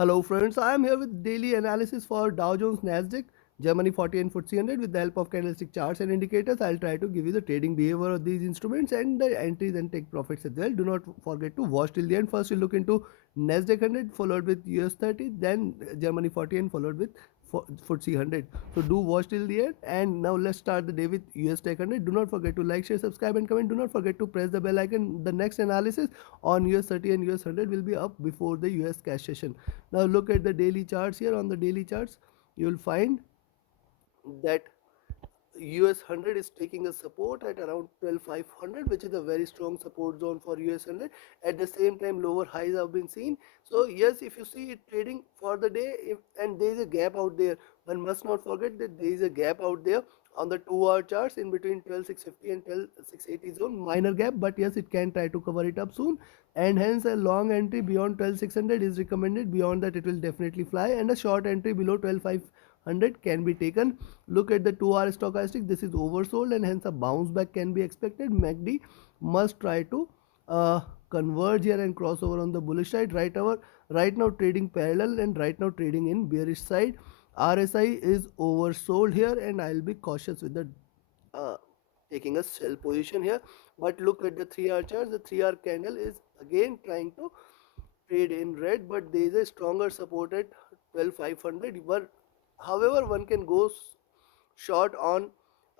Hello friends, I am here with daily analysis for Dow Jones, Nasdaq, Germany 40 and FTSE 100 with the help of candlestick charts and indicators. I'll try to give you the trading behavior of these instruments and the entries and take profits as well. Do not forget to watch till the end. First, we look into Nasdaq 100 followed with US30, then Germany 40 and followed with FTSE 100. So do watch till the end. And now let's start the day with US Tech 100. Do not forget to like, share, subscribe and comment. Do not forget to press the bell icon. The next analysis on US30 and US100 will be up before the US cash session. Now look at the daily charts here. On the daily charts, you will find that US100 is taking a support at around 12,500, which is a very strong support zone for US100. At the same time, lower highs have been seen. So yes, if you see it trading for the day, and there is a gap out there, one must not forget that there is a gap out there on the 2-hour charts in between 12,650 and 12,680 zone, minor gap, but yes, it can try to cover it up soon, and hence a long entry beyond 12,600 is recommended. Beyond that, it will definitely fly, and a short entry below 12,500 can be taken. Look at the 2-hour stochastic. This is oversold and hence a bounce back can be expected. MACD must try to converge here and cross over on the bullish side. Right now trading parallel and right now trading in bearish side. RSI is oversold here and I'll be cautious with the uh, taking a sell position here. But look at the 3-hour chart. The 3-hour candle is again trying to trade in red, but there is a stronger support at 12,500. However, one can go short on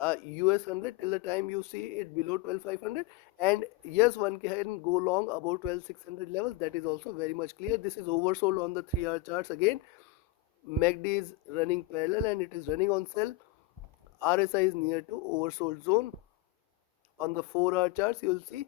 US100 till the time you see it below 12,500, and yes, one can go long about 12,600 levels. That is also very much clear. This is oversold on the 3-hour charts. Again, MACD is running parallel and it is running on sell. RSI is near to oversold zone. On the 4-hour charts, you will see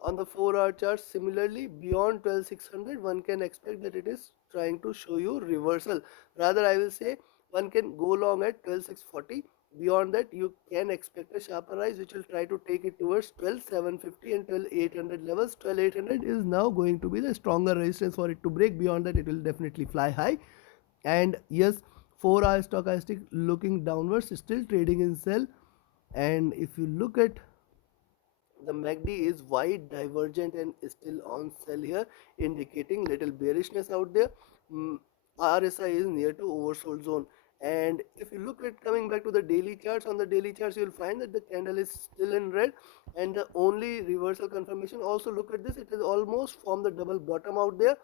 on the 4-hour charts similarly beyond 12,600 one can expect that it is trying to show you reversal. Rather, I will say one can go long at 12,640. Beyond that, you can expect a sharper rise which will try to take it towards 12,750 and 12,800 levels. 12,800 is now going to be the stronger resistance for it to break. Beyond that, it will definitely fly high. And yes, 4-hour stochastic looking downwards, still trading in sell. And if you look at the MACD is wide divergent and still on sell here, indicating little bearishness out there. RSI is near to oversold zone. And if you look at coming back to the daily charts, on the daily charts you will find that the candle is still in red and the only reversal confirmation. Also look at this, it is almost formed the double bottom out there,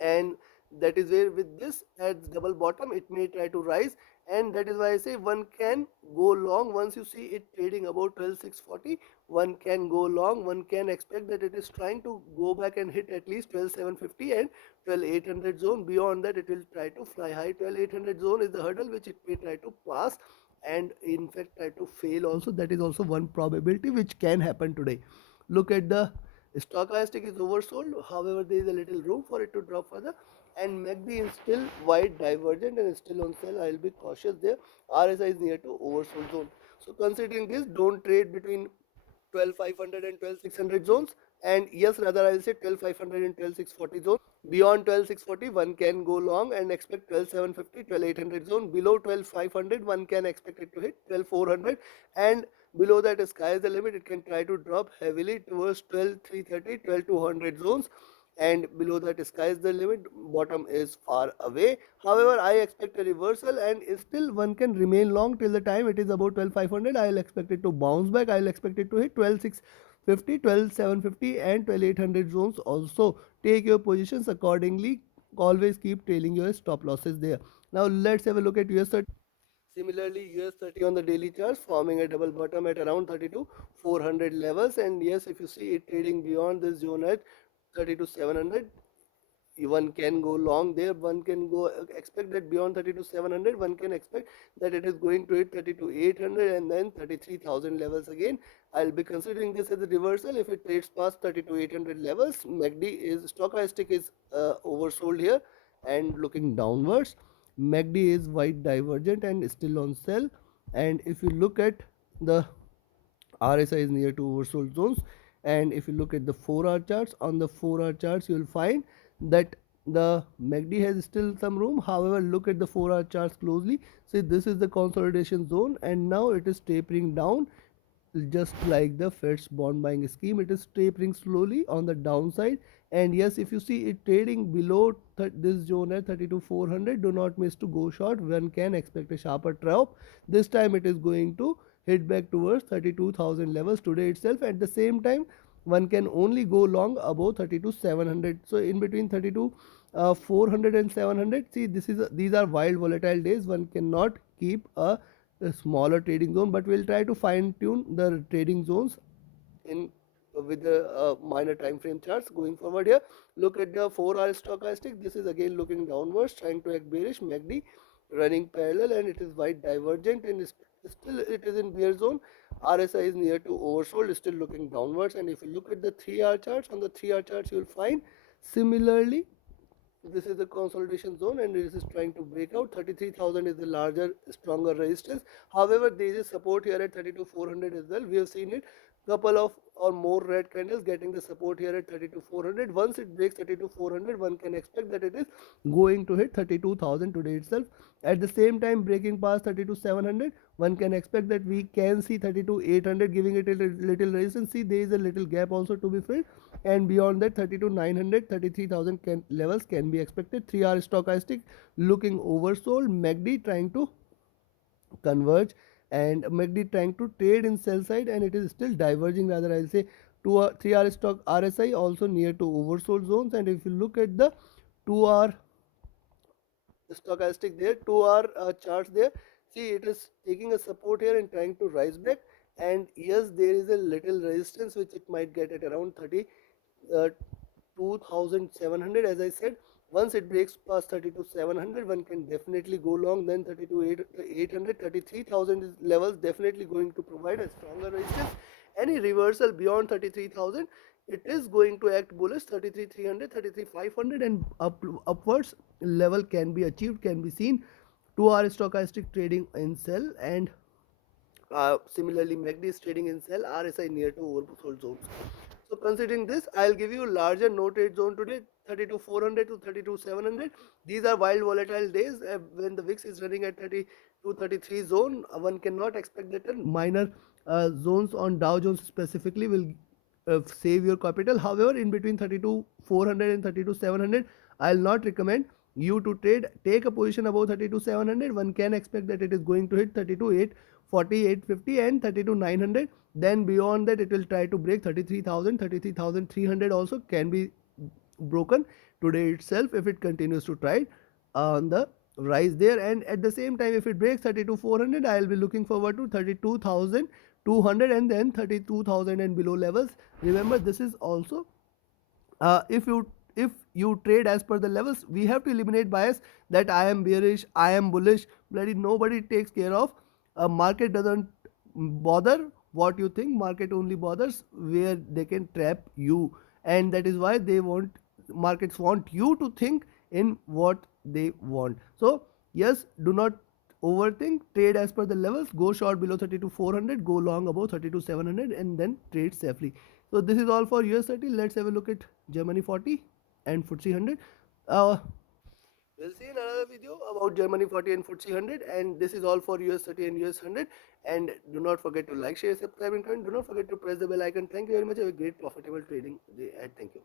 and that is where with this at double bottom it may try to rise, and that is why I say one can go long. Once you see it trading about 12,640, one can go long. One can expect that it is trying to go back and hit at least 12,750 and 12,800 zone. Beyond that, it will try to fly high. 12,800 zone is the hurdle which it may try to pass and in fact try to fail also. That is also one probability which can happen today. Look at the stochastic is oversold. However, there is a little room for it to drop further, and MACD is still wide divergent and still on sell. I will be cautious there. RSI is near to oversold zone. So considering this, don't trade between 12,500 and 12,600 zones. And yes, rather I will say 12,500 and 12,640 zone. Beyond 12,640, one can go long and expect 12,750, 12,800 zone. Below 12,500, one can expect it to hit 12,400, and below that, sky is the limit. It can try to drop heavily towards 12,330, 12,200 zones, and below that, sky is the limit. Bottom is far away. However, I expect a reversal and still one can remain long till the time it is about 12,500. I will expect it to bounce back. I will expect it to hit 12,650, 12,750 and 12,800 zones. Also take your positions accordingly. Always keep trailing your stop losses there. Now let's have a look at US30. Similarly, US30 on the daily charts forming a double bottom at around 32,400 levels, and yes, if you see it trading beyond this zone at 32,700, one can go long there. One can go expect that beyond 32,700 one can expect that it is going to hit 32,800 and then 33,000 levels again. I'll be considering this as a reversal if it trades past 32,800 levels. MACD is stochastic is oversold here and looking downwards. MACD is wide divergent and still on sell, and if you look at the RSI is near to oversold zones. And if you look at the 4-hour charts, on the 4-hour charts you will find that the MACD has still some room. However, look at the 4-hour charts closely. See, this is the consolidation zone and now it is tapering down just like the Fed's bond buying scheme. It is tapering slowly on the downside And yes, if you see it trading below this zone at 32,400, do not miss to go short. One can expect a sharper drop. This time it is going to hit back towards 32,000 levels today itself. At the same time, one can only go long above 32,700. So in between 32 400 and 700, see, these are wild volatile days. One cannot keep a smaller trading zone, but we'll try to fine tune the trading zones in with the minor time frame charts going forward. Here, look at the 4-hour stochastic. This is again looking downwards, trying to act bearish. MACD running parallel, and it is wide divergent, and still it is in bear zone. RSI is near to oversold, still looking downwards. And if you look at the 3-hour charts, on the 3-hour charts you will find similarly this is the consolidation zone, and this is trying to break out. 33,000 is the larger stronger resistance. However, there is a support here at 32,400 as well. We have seen it couple of or more red candles getting the support here at 32,400. Once it breaks 32,400, one can expect that it is going to hit 32,000 today itself. At the same time, breaking past 32,700, one can expect that we can see 32,800 giving it a little resistance. See, there is a little gap also to be filled, and beyond that 32,900, 33,000 levels can be expected. 3-hour stochastic looking oversold. MACD trying to converge, and MACD trying to trade in sell side, and it is still diverging, rather I'll say. 3-hour stock RSI also near to oversold zones. And if you look at the 2-hour stochastic there, 2-hour charts there, see, it is taking a support here and trying to rise back. And yes, there is a little resistance which it might get at around 32,700, as I said. Once it breaks past 32,700, one can definitely go long. Then 32,800, 33,000 levels definitely going to provide a stronger resistance. Any reversal beyond 33,000, it is going to act bullish. 33,300, 33,500 and upwards level can be achieved, can be seen. 2-hour stochastic trading in sell, and similarly MACD is trading in sell. RSI near to oversold zones. So considering this, I'll give you larger no trade zone today, 32,400 to 32,700. These are wild volatile days. When the VIX is running at 32, 33 zone, one cannot expect that minor zones on Dow Jones specifically will save your capital. However, in between 32,400 and 32,700, I'll not recommend you to trade. Take a position above 32,700. One can expect that it is going to hit 32,840, 850 and 32,900. Then beyond that, it will try to break 33,000, 33,300 also can be broken today itself if it continues to try on the rise there. And at the same time, if it breaks 32,400, I will be looking forward to 32,200 and then 32,000 and below levels. Remember, this is also if you trade as per the levels, we have to eliminate bias that I am bearish, I am bullish. Bloody nobody takes care of. Market doesn't bother what you think. Market only bothers where they can trap you, and that is why markets want you to think in what they want. So yes, do not overthink. Trade as per the levels. Go short below 32,400, go long above 32,700, and then trade safely. So this is all for US30. Let's have a look at Germany 40 and FTSE 100. We'll see in another video about Germany 40 and FTSE 100, and this is all for US30 and US 100. And do not forget to like, share, subscribe and comment. Do not forget to press the bell icon. Thank you very much. Have a great profitable trading day. Thank you.